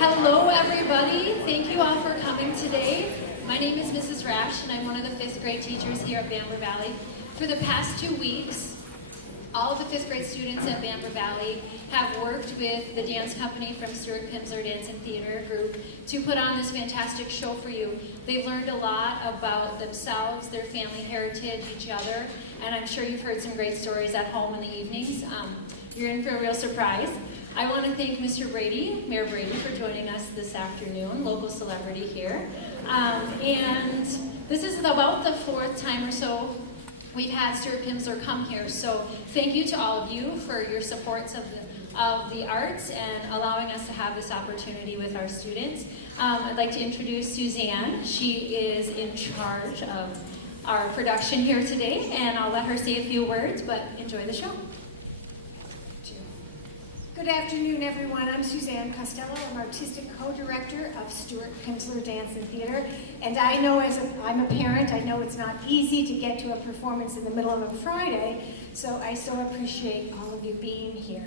Hello, everybody. Thank you all for coming today. My name is Mrs. Rash, and I'm one of the 5th grade teachers here at Bamber Valley. For the past 2 weeks, all of the 5th grade students at Bamber Valley have worked with the dance company from Stuart Pimsler Dance Theater group to put on this fantastic show for you. They've learned a lot about themselves, their family heritage, each other, and I'm sure you've heard some great stories at home in the evenings. You're in for a real surprise. I want to thank Mr. Brady, Mayor Brady, for joining us this afternoon, local celebrity here. And this is about the 4th time or so we've had Stuart Pimsler come here. So thank you to all of you for your supports of the arts and allowing us to have this opportunity with our students. I'd like to introduce Suzanne. She is in charge of our production here today, and I'll let her say a few words, but enjoy the show. Good afternoon, everyone. I'm Suzanne Costello. I'm Artistic Co-Director of Stuart Pimsler Dance Theater. And I know I'm a parent, I know it's not easy to get to a performance in the middle of a Friday, so I so appreciate all of you being here.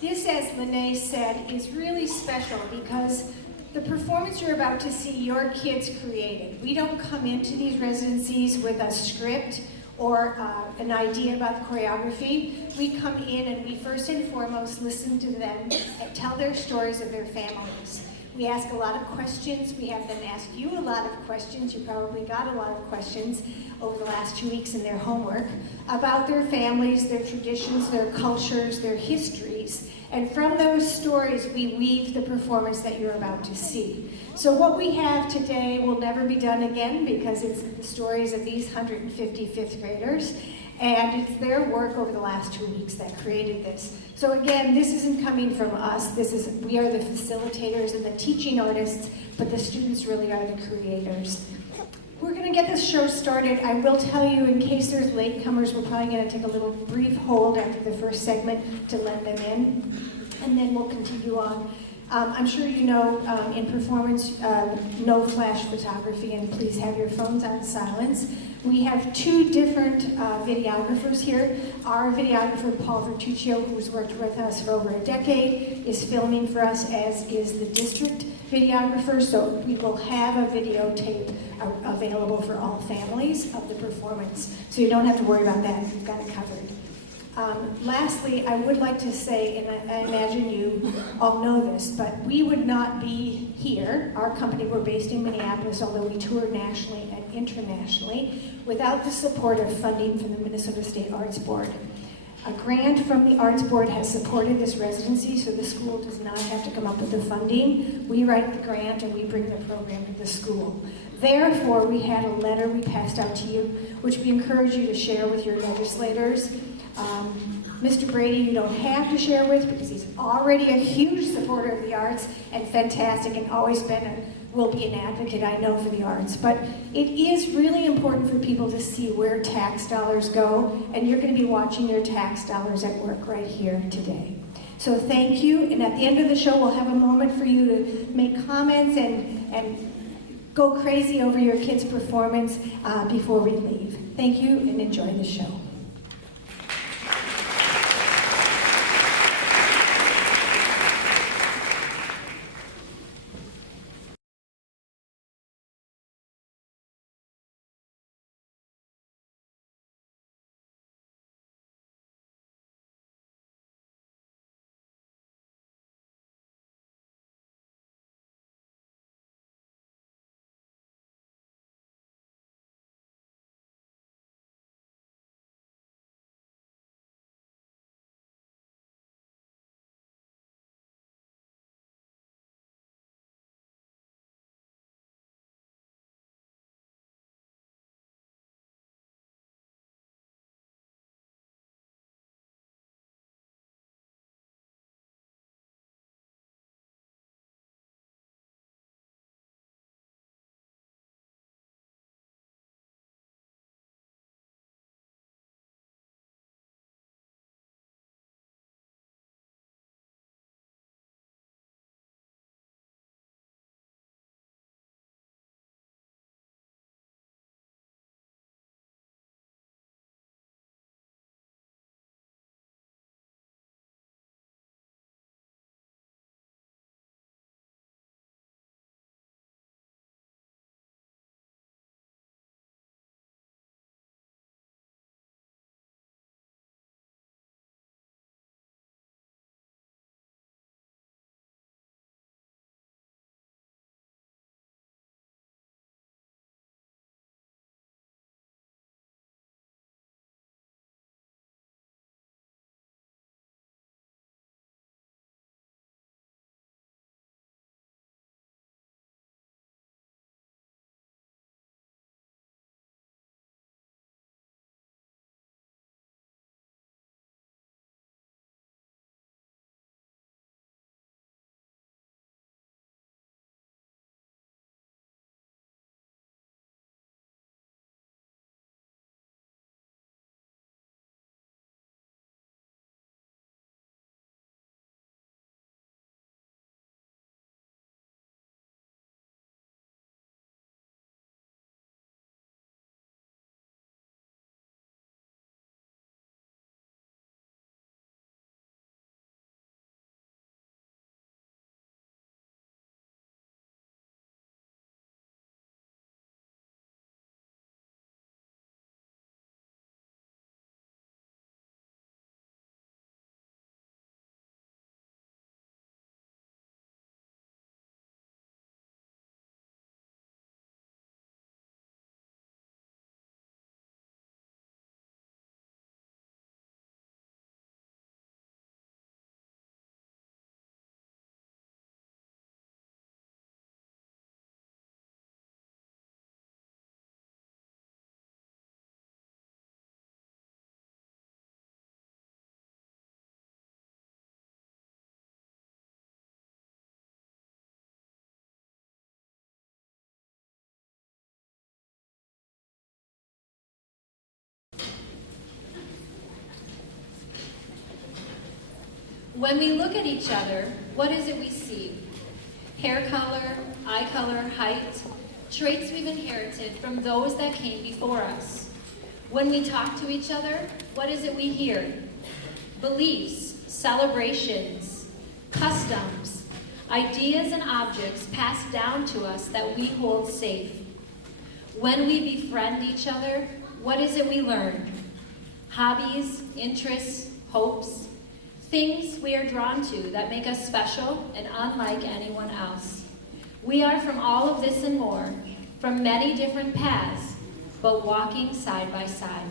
This, as Lene said, is really special because the performance you're about to see, your kids created. We don't come into these residencies with a script or an idea about the choreography. We come in and we first and foremost listen to them and tell their stories of their families. We ask a lot of questions. We have them ask you a lot of questions. You probably got a lot of questions over the last 2 weeks in their homework about their families, their traditions, their cultures, their histories. And from those stories, we weave the performance that you're about to see. So what we have today will never be done again because it's the stories of these 150 5th graders, and it's their work over the last 2 weeks that created this. So again, this isn't coming from us. We are the facilitators and the teaching artists, but the students really are the creators. We're going to get this show started. I will tell you, in case there's latecomers, we're probably going to take a little brief hold after the first segment to let them in, and then we'll continue on. I'm sure you know in performance, no flash photography, and please have your phones on silence. We have 2 different videographers here. Our videographer, Paul Vertuccio, who's worked with us for over a decade, is filming for us, as is the district videographer, so we will have a videotape available for all families of the performance. So you don't have to worry about that, you've got it covered. Lastly, I would like to say, and I imagine you all know this, but we would not be here, our company, we're based in Minneapolis, although we tour nationally and internationally, without the support of funding from the Minnesota State Arts Board. A grant from the Arts Board has supported this residency, so the school does not have to come up with the funding. We write the grant and we bring the program to the school. Therefore, we had a letter we passed out to you, which we encourage you to share with your legislators. Mr. Brady, you don't have to share with because he's already a huge supporter of the arts and fantastic, and always will be an advocate, I know, for the arts. But it is really important for people to see where tax dollars go, and you're going to be watching your tax dollars at work right here today. So thank you, and at the end of the show, we'll have a moment for you to make comments and go crazy over your kids' performance before we leave. Thank you, and enjoy the show. When we look at each other, what is it we see? Hair color, eye color, height, traits we've inherited from those that came before us. When we talk to each other, what is it we hear? Beliefs, celebrations, customs, ideas and objects passed down to us that we hold safe. When we befriend each other, what is it we learn? Hobbies, interests, hopes, things we are drawn to that make us special and unlike anyone else. We are from all of this and more, from many different paths, but walking side by side.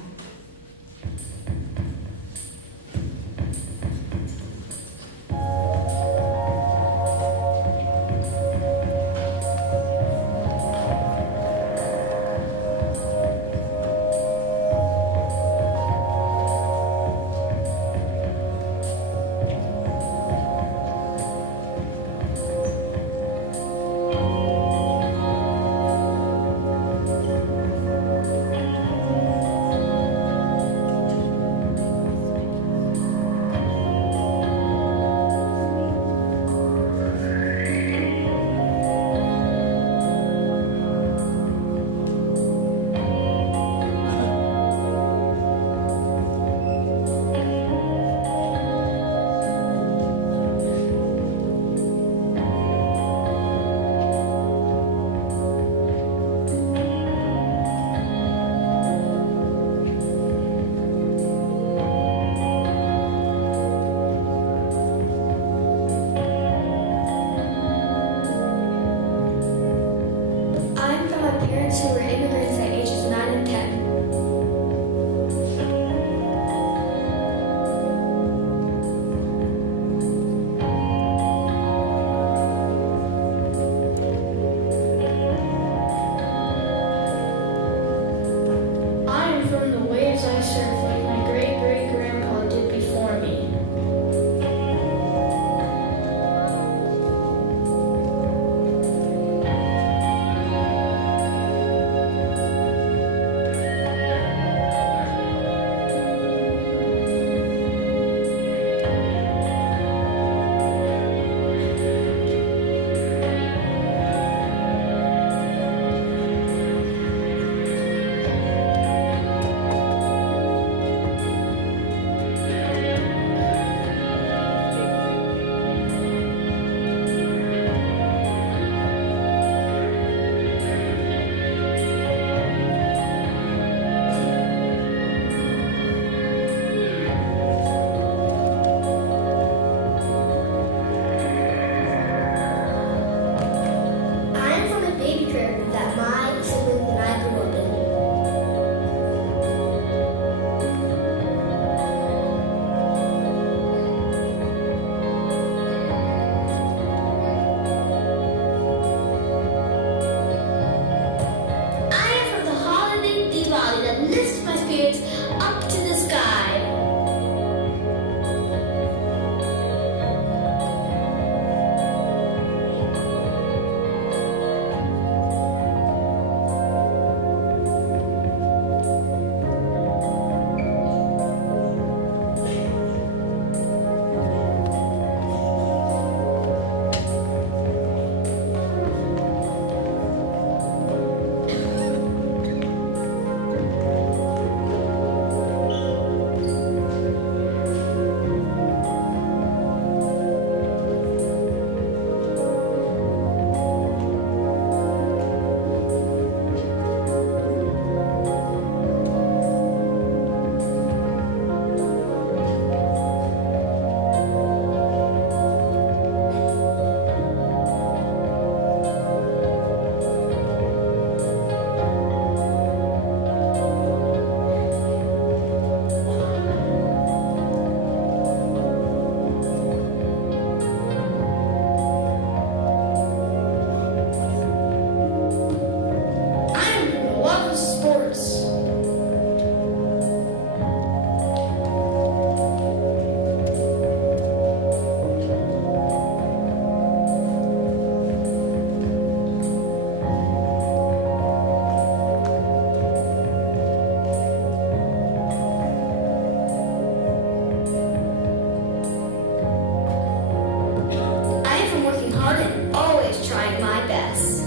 hard and always trying my best.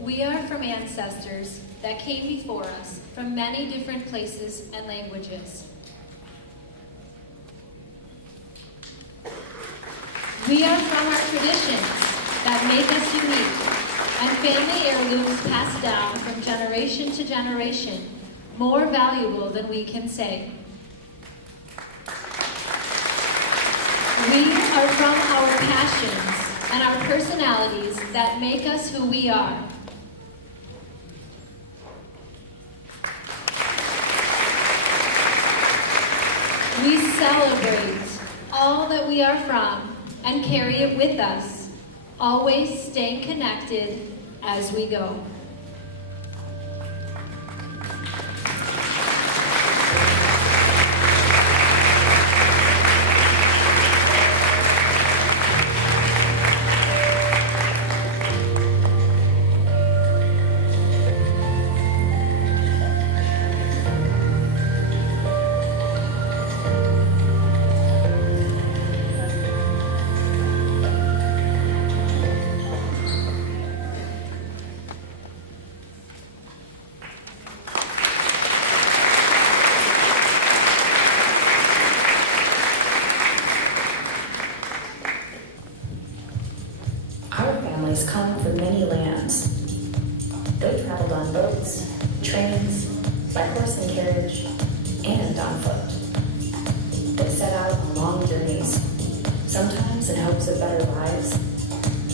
We are from ancestors that came before us from many different places and languages. We are from our traditions that make us unique and family heirlooms passed down from generation to generation, more valuable than we can say. We are from our passions and our personalities that make us who we are. We celebrate all that we are from and carry it with us, always staying connected as we go. Our families come from many lands. They traveled on boats, trains, by horse and carriage, and on foot. They set out on long journeys, sometimes in hopes of better lives,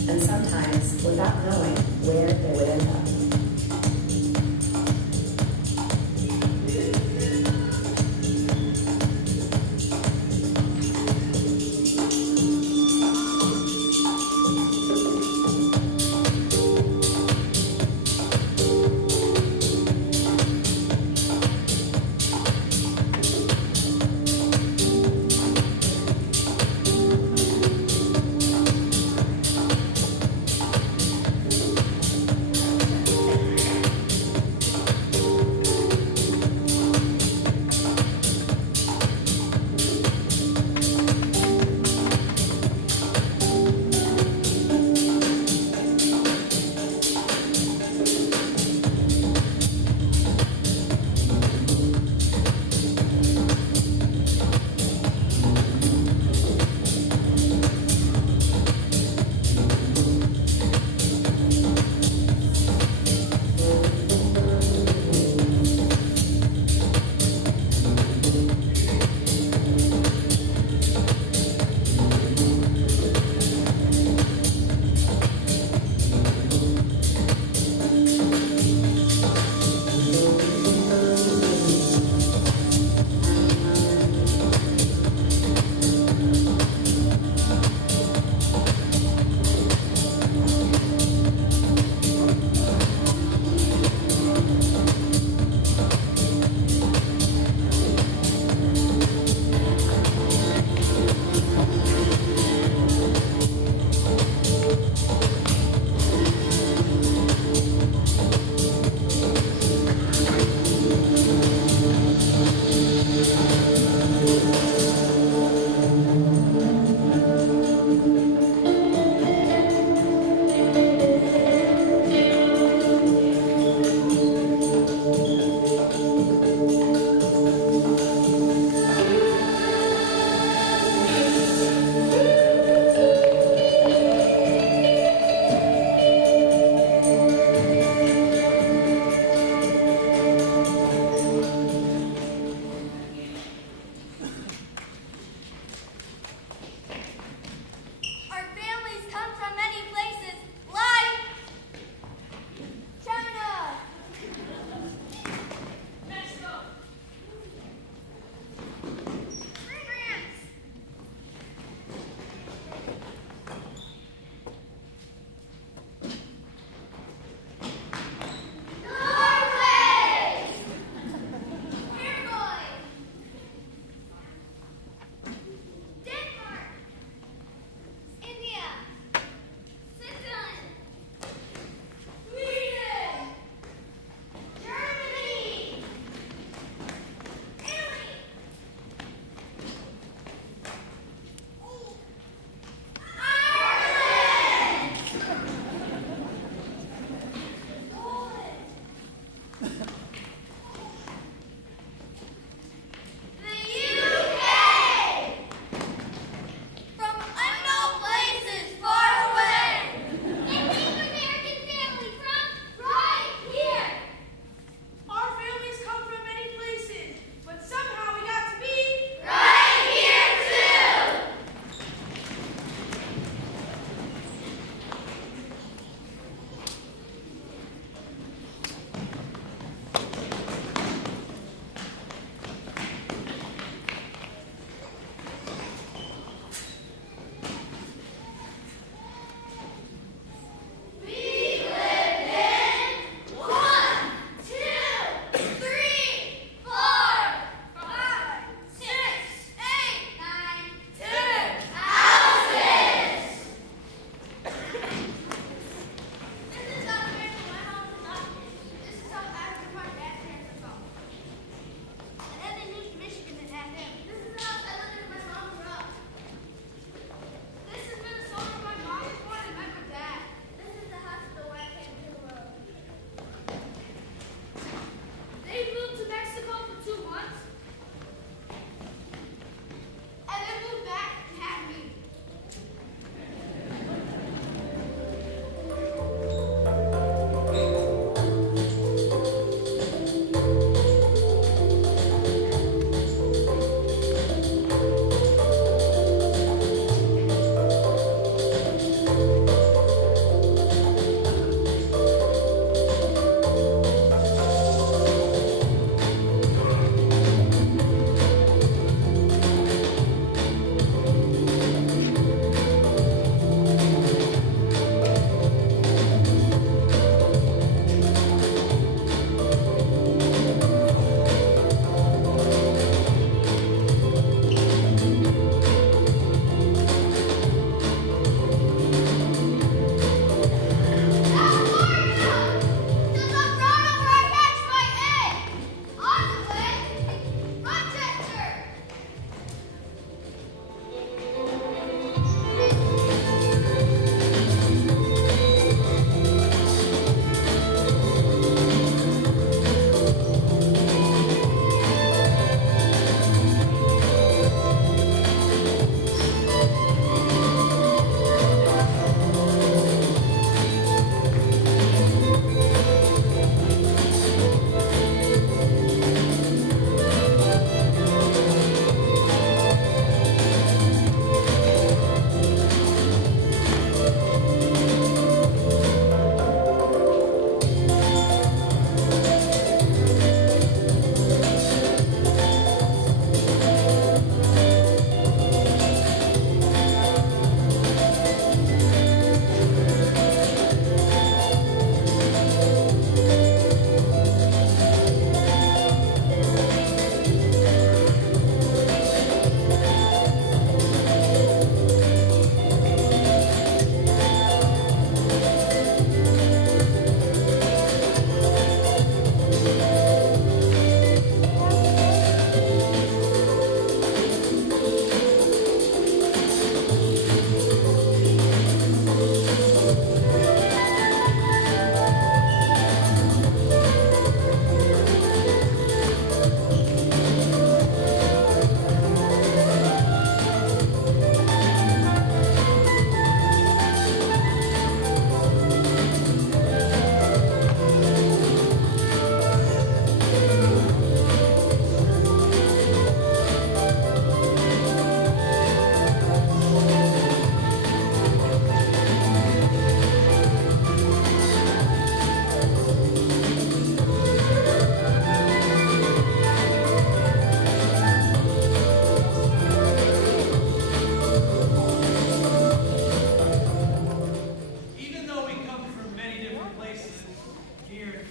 and sometimes without knowing where they would end up.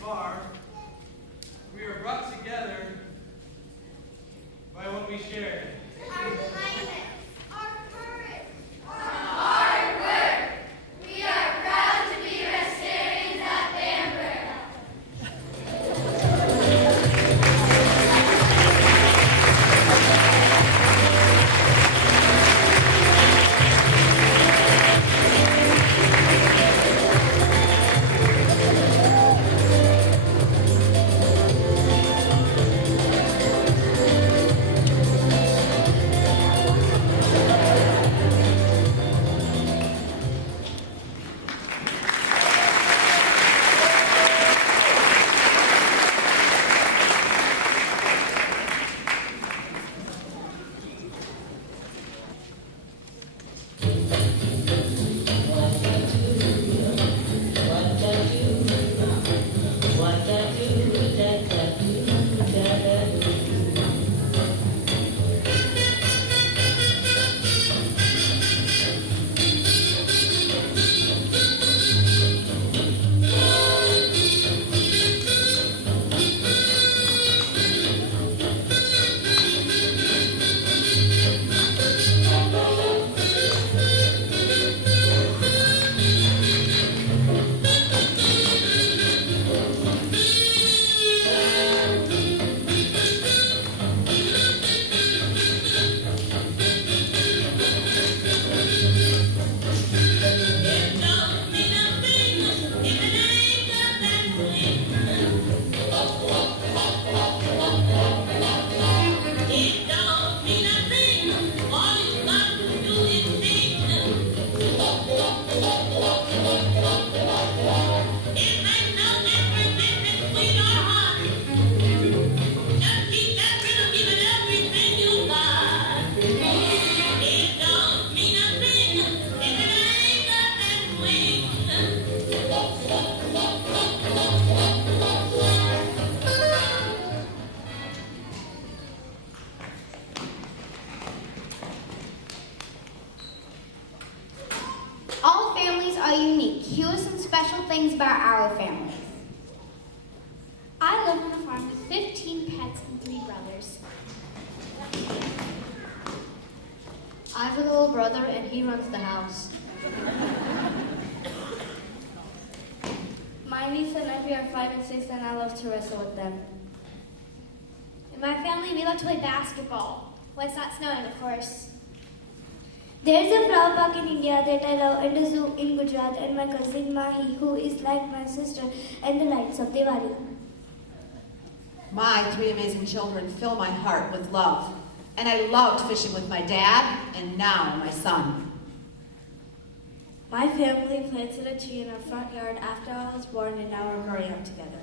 far, we are brought together by what we share. Our kindness, our courage, our hard work. We are proud to be Rastarians at Bamber. All families are unique. Here are some special things about our families. I live on a farm with 15 pets and 3 brothers. I have a little brother and he runs the house. My niece and nephew are 5 and 6 and I love to wrestle with them. In my family, we love to play basketball. When it's not snowing, of course. There's a flower park in India that I love and a zoo in Gujarat and my cousin Mahi, who is like my sister, and the lights of Diwali. My 3 amazing children fill my heart with love, and I loved fishing with my dad, and now my son. My family planted a tree in our front yard after I was born and now we're growing up together.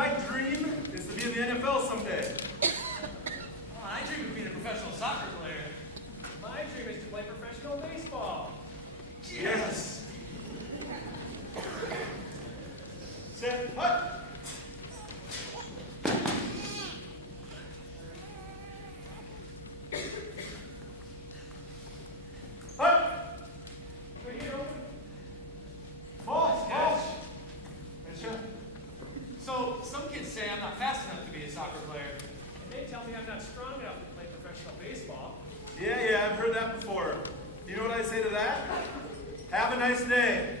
my dream is to be in the NFL someday. Oh, I dream of being a professional soccer player. My dream is to play professional baseball. Yes. Set, hut. Hut. Right here, open. Ball, ball. Yes, sir. So, some kids say I'm not fast enough to be a soccer player. And they tell me I'm not strong enough to play professional baseball. Yeah, I've heard that before. You know what I say to that? Have a nice day.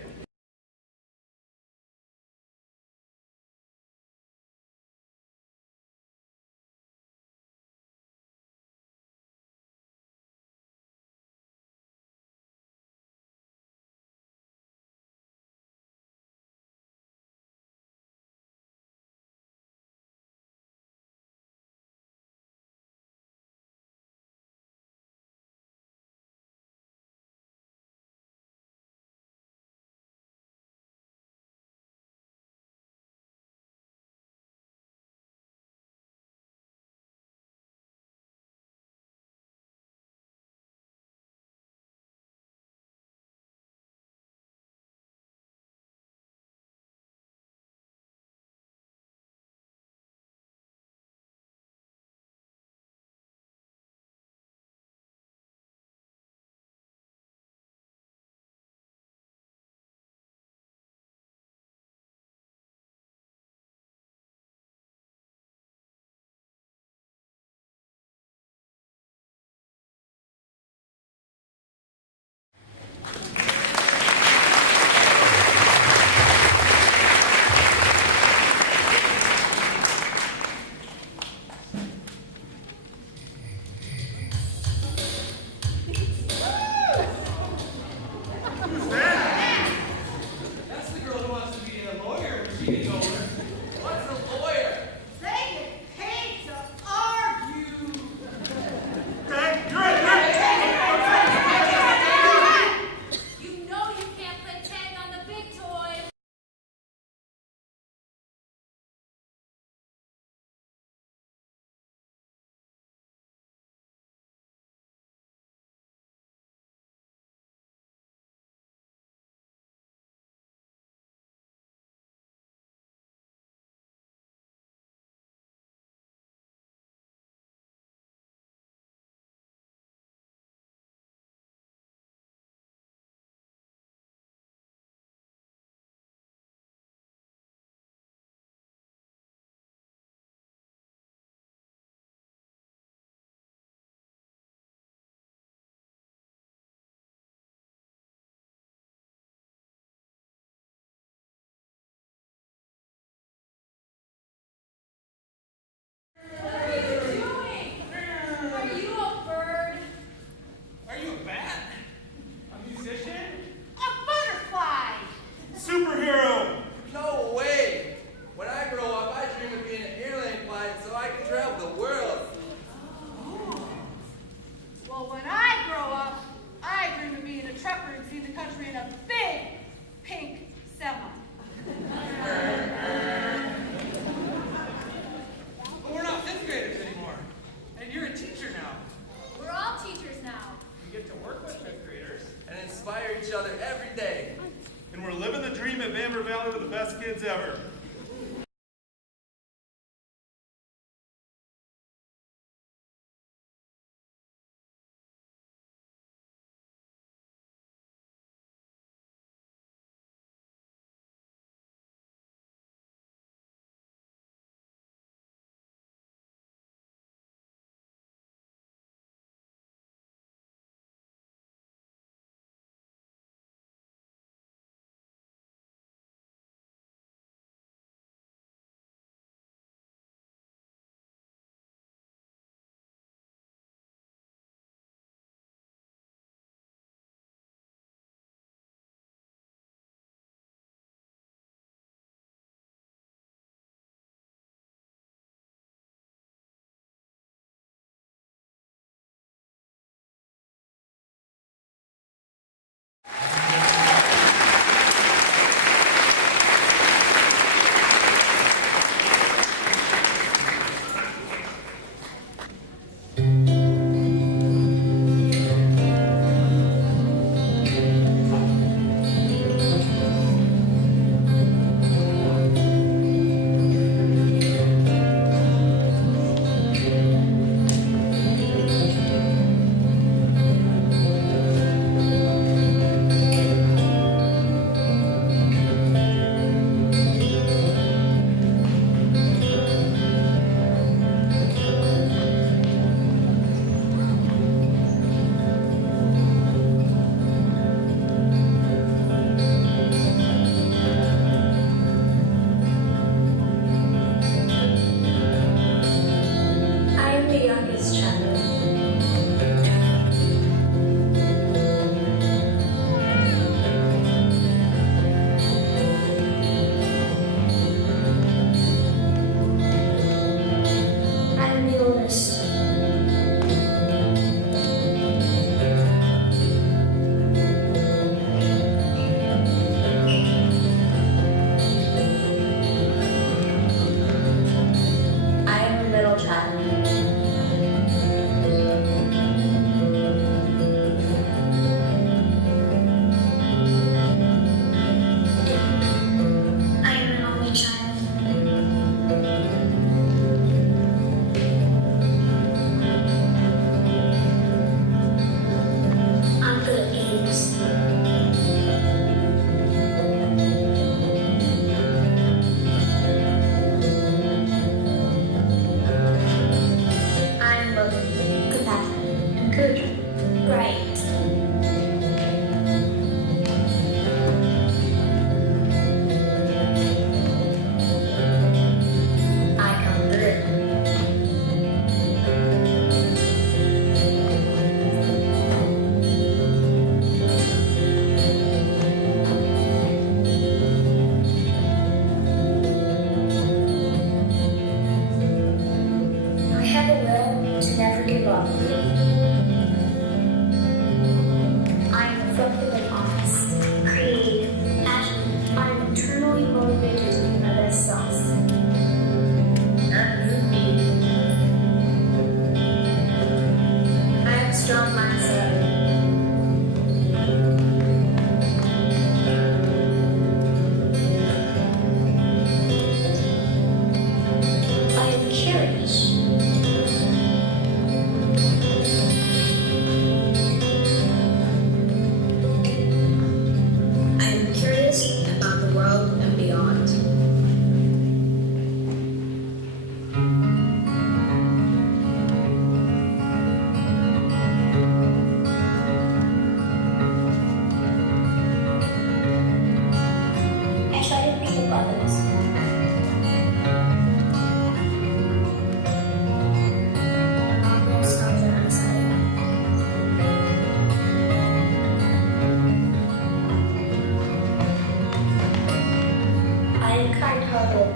I'm kind-hearted.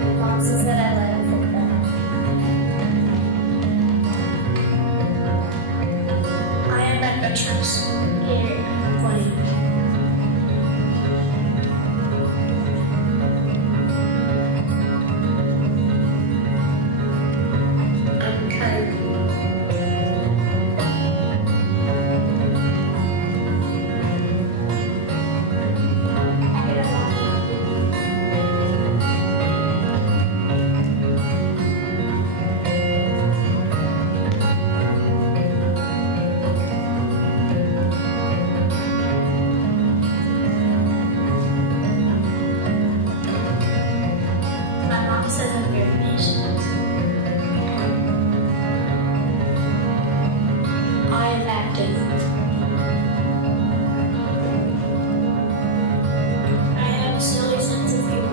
My mom says that I let him think that. I am adventurous. Here, playing. I'm kind. I get along. My mom says I'm very patient. I am active. I have a silly sense of humor.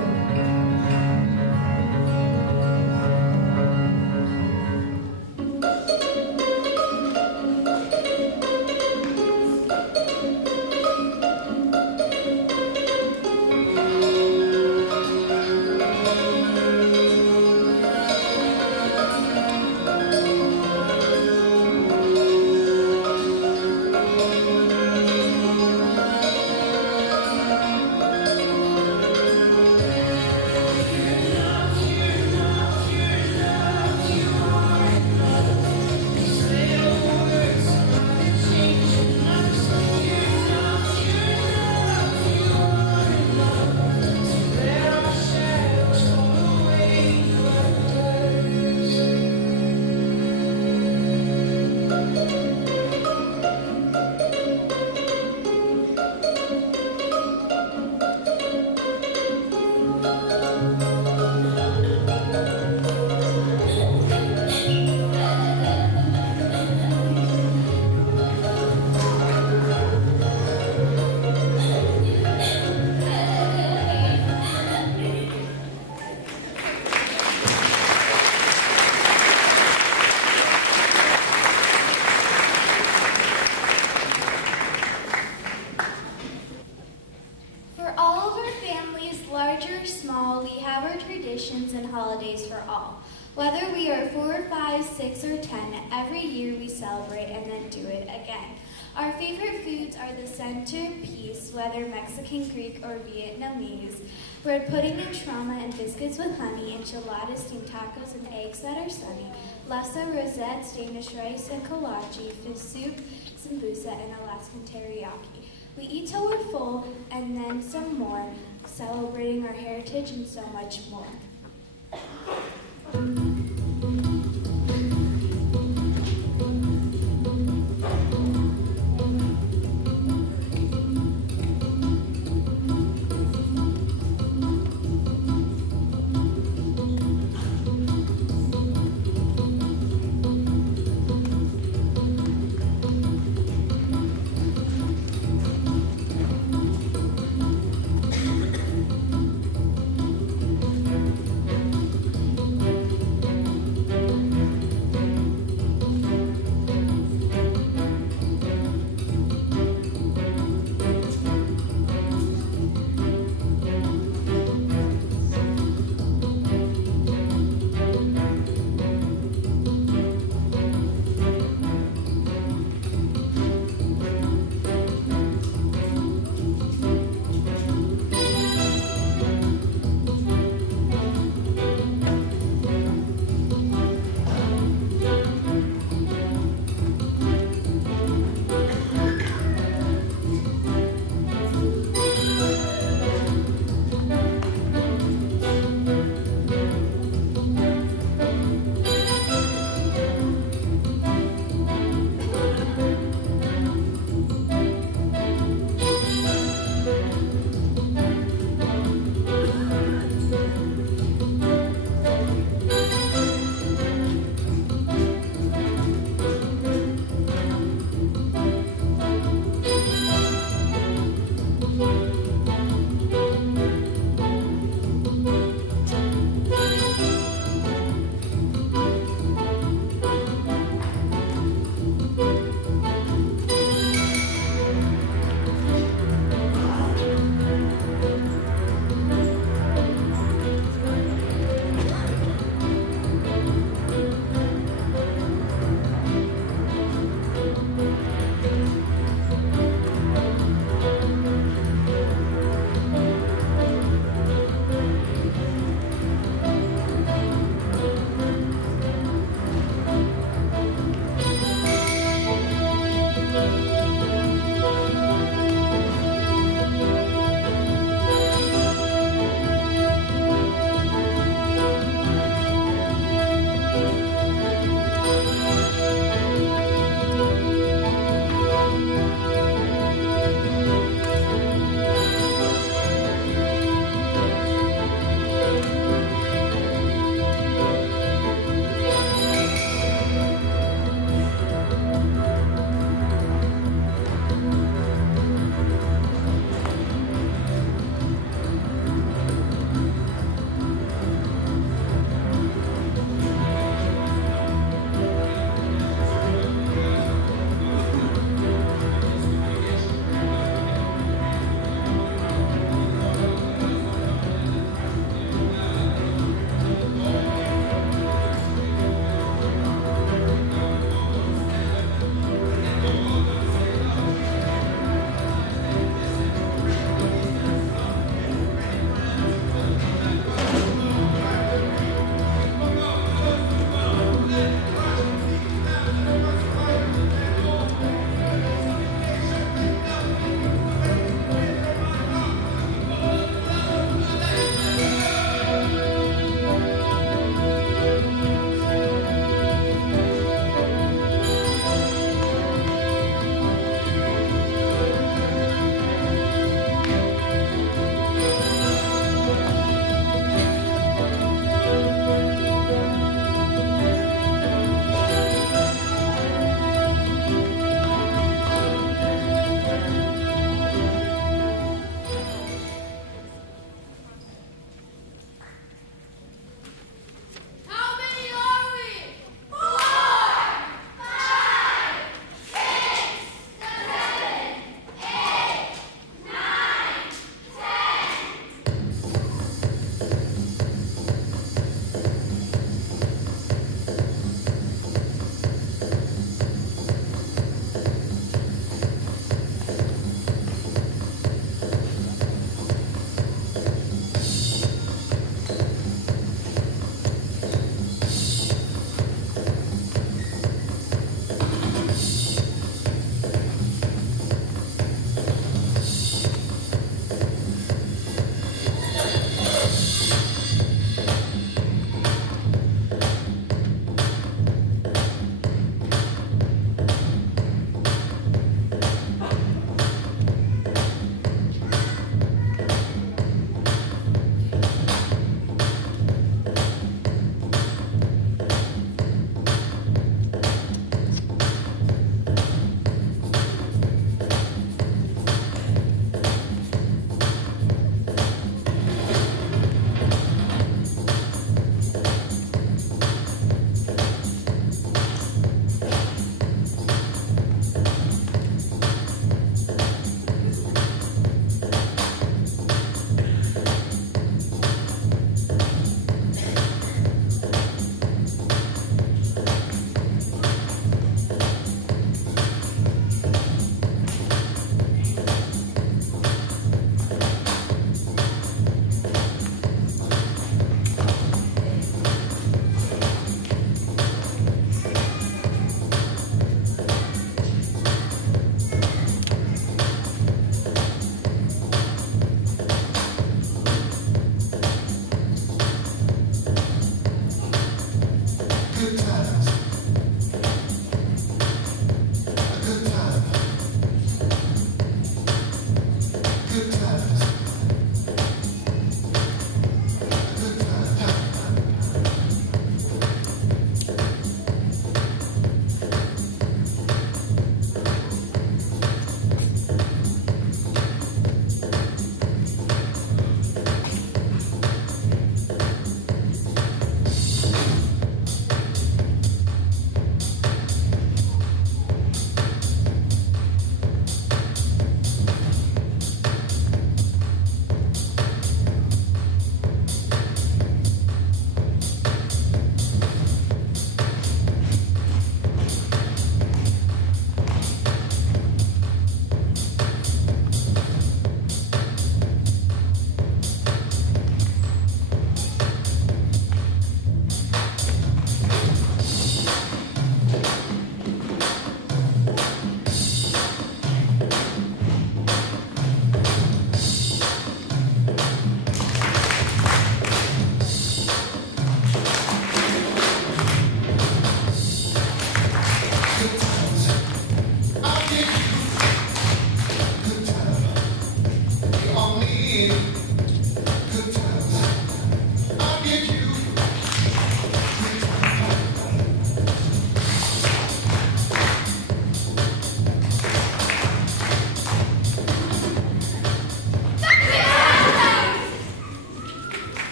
For all of our families, large or small, we have our traditions and holidays for all. Whether we are 4, 5, 6, or 10, every year we celebrate and then do it again. Our favorite foods are the centerpiece, whether Mexican, Greek, or Vietnamese. Bread pudding and trauma and biscuits with honey, enchiladas, steamed tacos, and eggs that are sunny, lasa, rosettes, Danish rice, and kolache, fish soup, sambusa, and Alaskan teriyaki. We eat till we're full, and then some more, celebrating our heritage and so much more.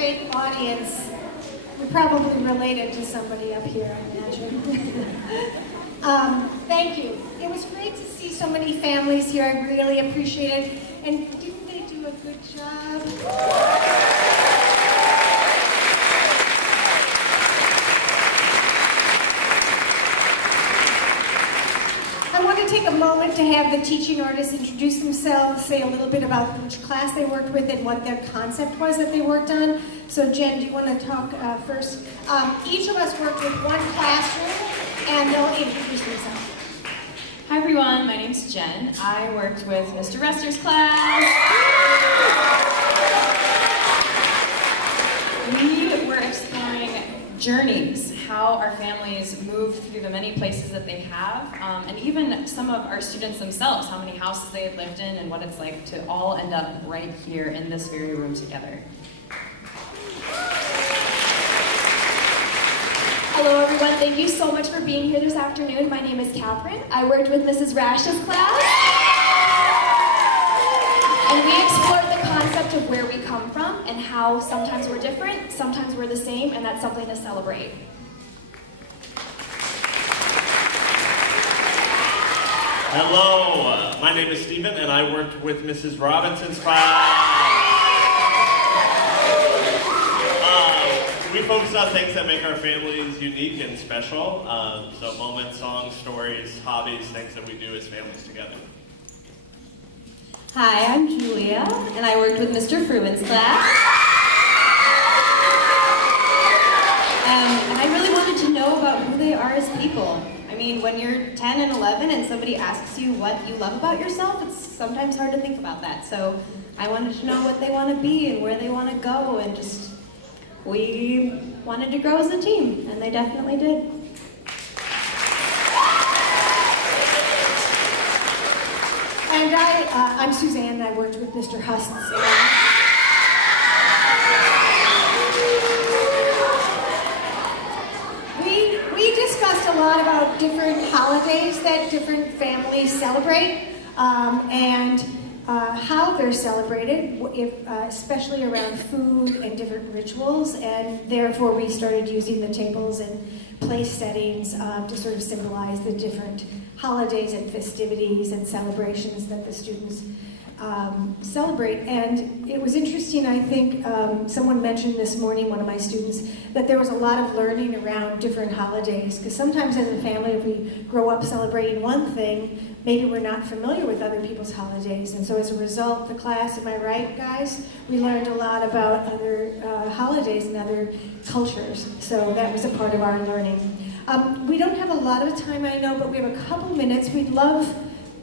grade audience. You're probably related to somebody up here, I imagine. Thank you. It was great to see so many families here. I really appreciate it. And didn't they do a good job? I want to take a moment to have the teaching artists introduce themselves, say a little bit about which class they worked with and what their concept was that they worked on. So Jen, do you want to talk first? Each of us worked with one classroom, and they'll introduce themselves. Hi everyone, my name's Jen. I worked with Mr. Rester's class. We were exploring journeys, how our families move through the many places that they have, and even some of our students themselves, how many houses they had lived in and what it's like to all end up right here in this very room together. Hello everyone, thank you so much for being here this afternoon. My name is Catherine. I worked with Mrs. Rash's class. And we explored the concept of where we come from and how sometimes we're different, sometimes we're the same, and that's something to celebrate. Hello, my name is Stephen and I worked with Mrs. Robinson's class. We focus on things that make our families unique and special. So moments, songs, stories, hobbies, things that we do as families together. Hi, I'm Julia, and I worked with Mr. Fruin's class. And I really wanted to know about who they are as people. I mean, when you're 10 and 11 and somebody asks you what you love about yourself, it's sometimes hard to think about that. So I wanted to know what they want to be and where they want to go, and just we wanted to grow as a team, and they definitely did. And I'm Suzanne, and I worked with Mr. Hust's. We discussed a lot about different holidays that different families celebrate, and how they're celebrated, especially around food and different rituals, and therefore we started using the tables and place settings to sort of symbolize the different holidays and festivities and celebrations that the students celebrate. And it was interesting, I think, someone mentioned this morning, one of my students, that there was a lot of learning around different holidays, because sometimes as a family, if we grow up celebrating one thing, maybe we're not familiar with other people's holidays. And so as a result, the class, am I right, guys? We learned a lot about other holidays and other cultures. So that was a part of our learning. We don't have a lot of time, I know, but we have a couple minutes. We'd love,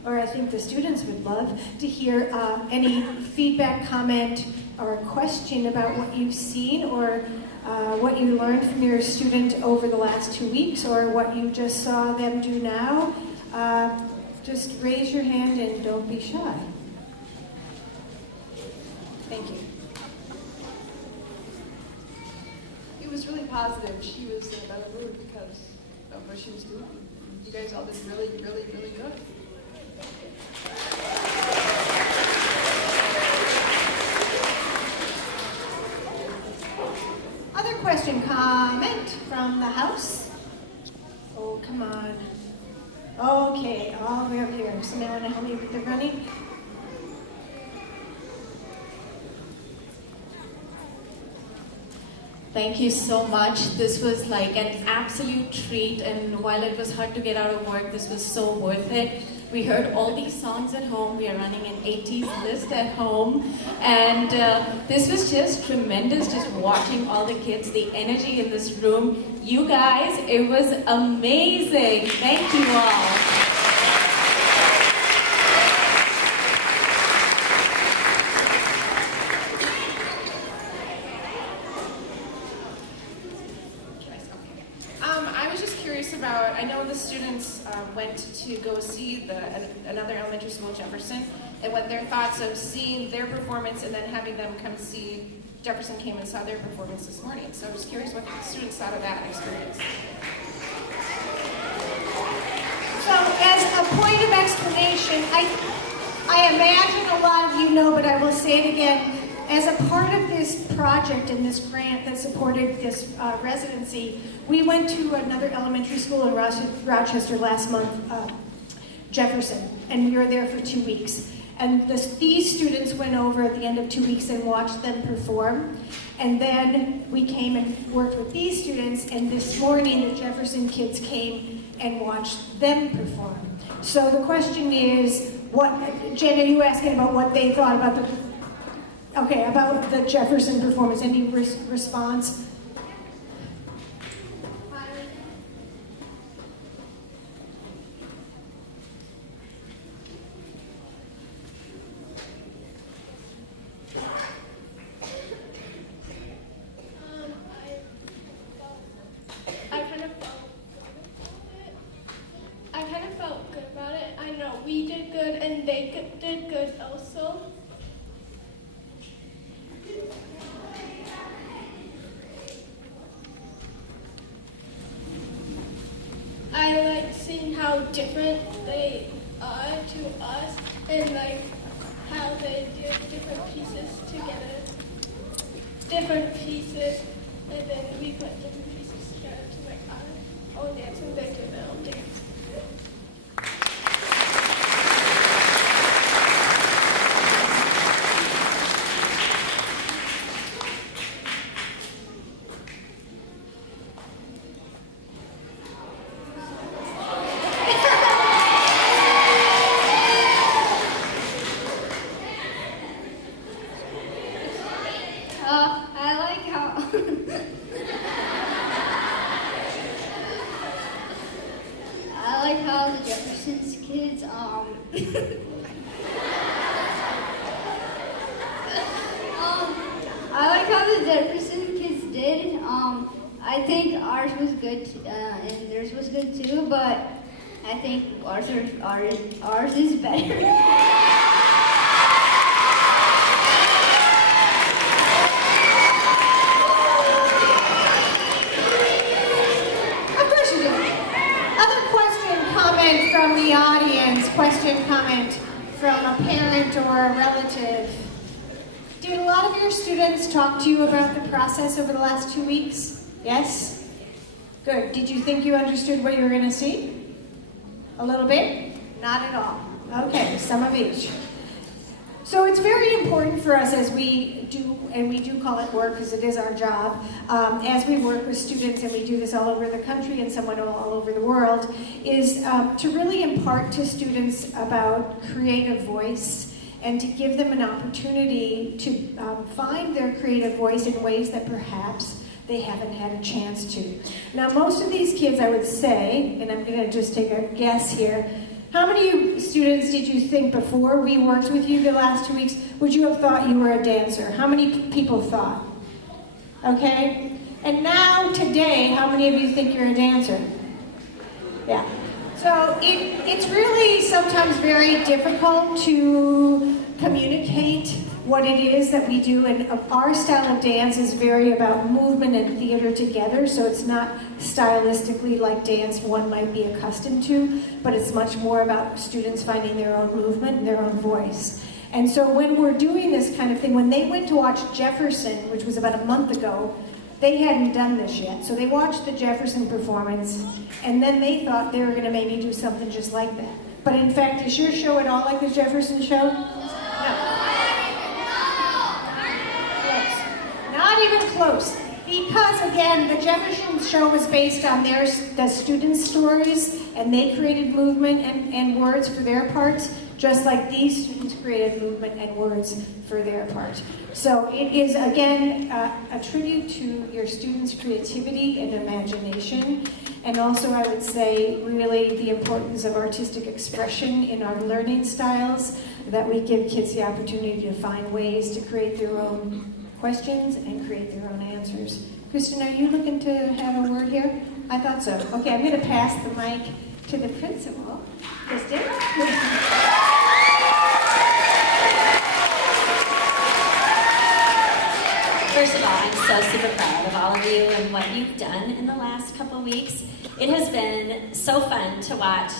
or I think the students would love, to hear any feedback, comment, or question about what you've seen, or what you learned from your student over the last 2 weeks, or what you just saw them do now. Just raise your hand and don't be shy. Thank you. It was really positive. She was in a better mood because of what she was doing. You guys all did really, really, really good. Other question, comment from the house? Oh, come on. Okay, all the way up here. Somebody want to help me with the running? Thank you so much. This was like an absolute treat, and while it was hard to get out of work, this was so worth it. We heard all these songs at home. We are running an 80s list at home, and this was just tremendous, just watching all the kids, the energy in this room. You guys, it was amazing. Thank you all. I know the students went to go see another elementary school in Jefferson, and what their thoughts of seeing their performance and then having them come see Jefferson came and saw their performance this morning. So I was curious what the students thought of that experience. So as a point of explanation, I imagine a lot of you know, but I will say it again. as a part of this project and this grant that supported this residency, we went to another elementary school in Rochester last month, Jefferson, and we were there for 2 weeks. And these students went over at the end of 2 weeks and watched them perform. And then we came and worked with these students, and this morning the Jefferson kids came and watched them perform. So the question is, Jen, are you asking about what they thought about about the Jefferson performance? Any response? I kind of felt good about it. I know we did good and they did good also. I like seeing how different they are to us and like how they do different pieces together. Different pieces, and then we put different pieces together to make our own dance, and they do their own dance. I like how the Jefferson's kids, I like how the Jefferson kids did. I think ours was good, and theirs was good too, but I think ours is better. From the audience, question, comment from a parent or a relative. Did a lot of your students talk to you about the process over the last 2 weeks? Yes? Good. Did you think you understood what you were going to see? A little bit? Not at all. Okay, some of each. So it's very important for us as we do, and we do call it work because it is our job, as we work with students, and we do this all over the country and somewhat all over the world, is to really impart to students about creative voice and to give them an opportunity to find their creative voice in ways that perhaps they haven't had a chance to. Now, most of these kids, I would say, and I'm going to just take a guess here, how many students did you think before we worked with you the last 2 weeks, would you have thought you were a dancer? How many people thought? Okay? And now, today, how many of you think you're a dancer? Yeah. So it's really sometimes very difficult to communicate what it is that we do, and our style of dance is very about movement and theater together, so it's not stylistically like dance one might be accustomed to, but it's much more about students finding their own movement and their own voice. And so when we're doing this kind of thing, when they went to watch Jefferson, which was about a month ago, they hadn't done this yet. So they watched the Jefferson performance, and then they thought they were going to maybe do something just like that. But in fact, is your show at all like the Jefferson show? No. Not even close. Because again, the Jefferson show was based on the students' stories, and they created movement and words for their parts, just like these students created movement and words for their part. So it is, again, a tribute to your students' creativity and imagination, and also I would say really the importance of artistic expression in our learning styles, that we give kids the opportunity to find ways to create their own questions and create their own answers. Kristen, are you looking to have a word here? I thought so. Okay, I'm going to pass the mic to the principal. Kristen? First of all, I'm so super proud of all of you and what you've done in the last couple weeks. It has been so fun to watch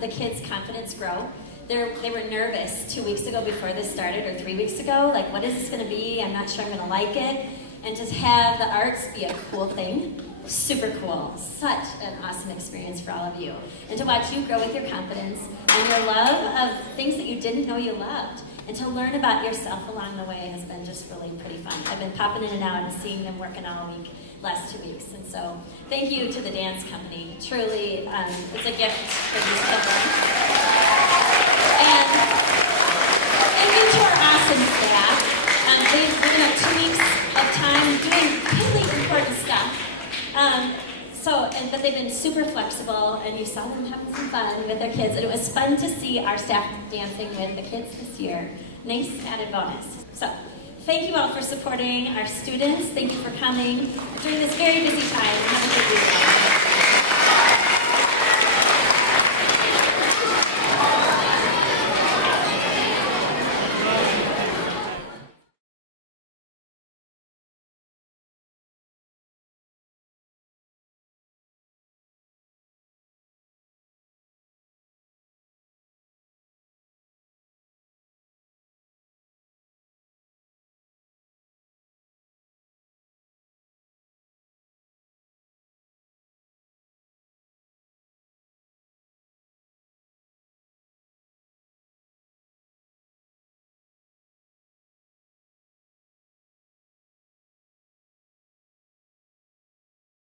the kids' confidence grow they were nervous 2 weeks ago before this started, or 3 weeks ago, like, what is this going to be? I'm not sure I'm going to like it. And to have the arts be a cool thing, super cool. Such an awesome experience for all of you. And to watch you grow with your confidence and your love of things that you didn't know you loved. And to learn about yourself along the way has been just really pretty fun. I've been popping in and out and seeing them working all week, last 2 weeks. And so thank you to the dance company. Truly, it's a gift for these children. And thank you to our awesome staff. They've been 2 weeks of time doing really important stuff. But they've been super flexible, and you saw them having some fun with their kids, and it was fun to see our staff dancing with the kids this year. Nice added bonus. So, thank you all for supporting our students. Thank you for coming during this very busy time. Have a good weekend.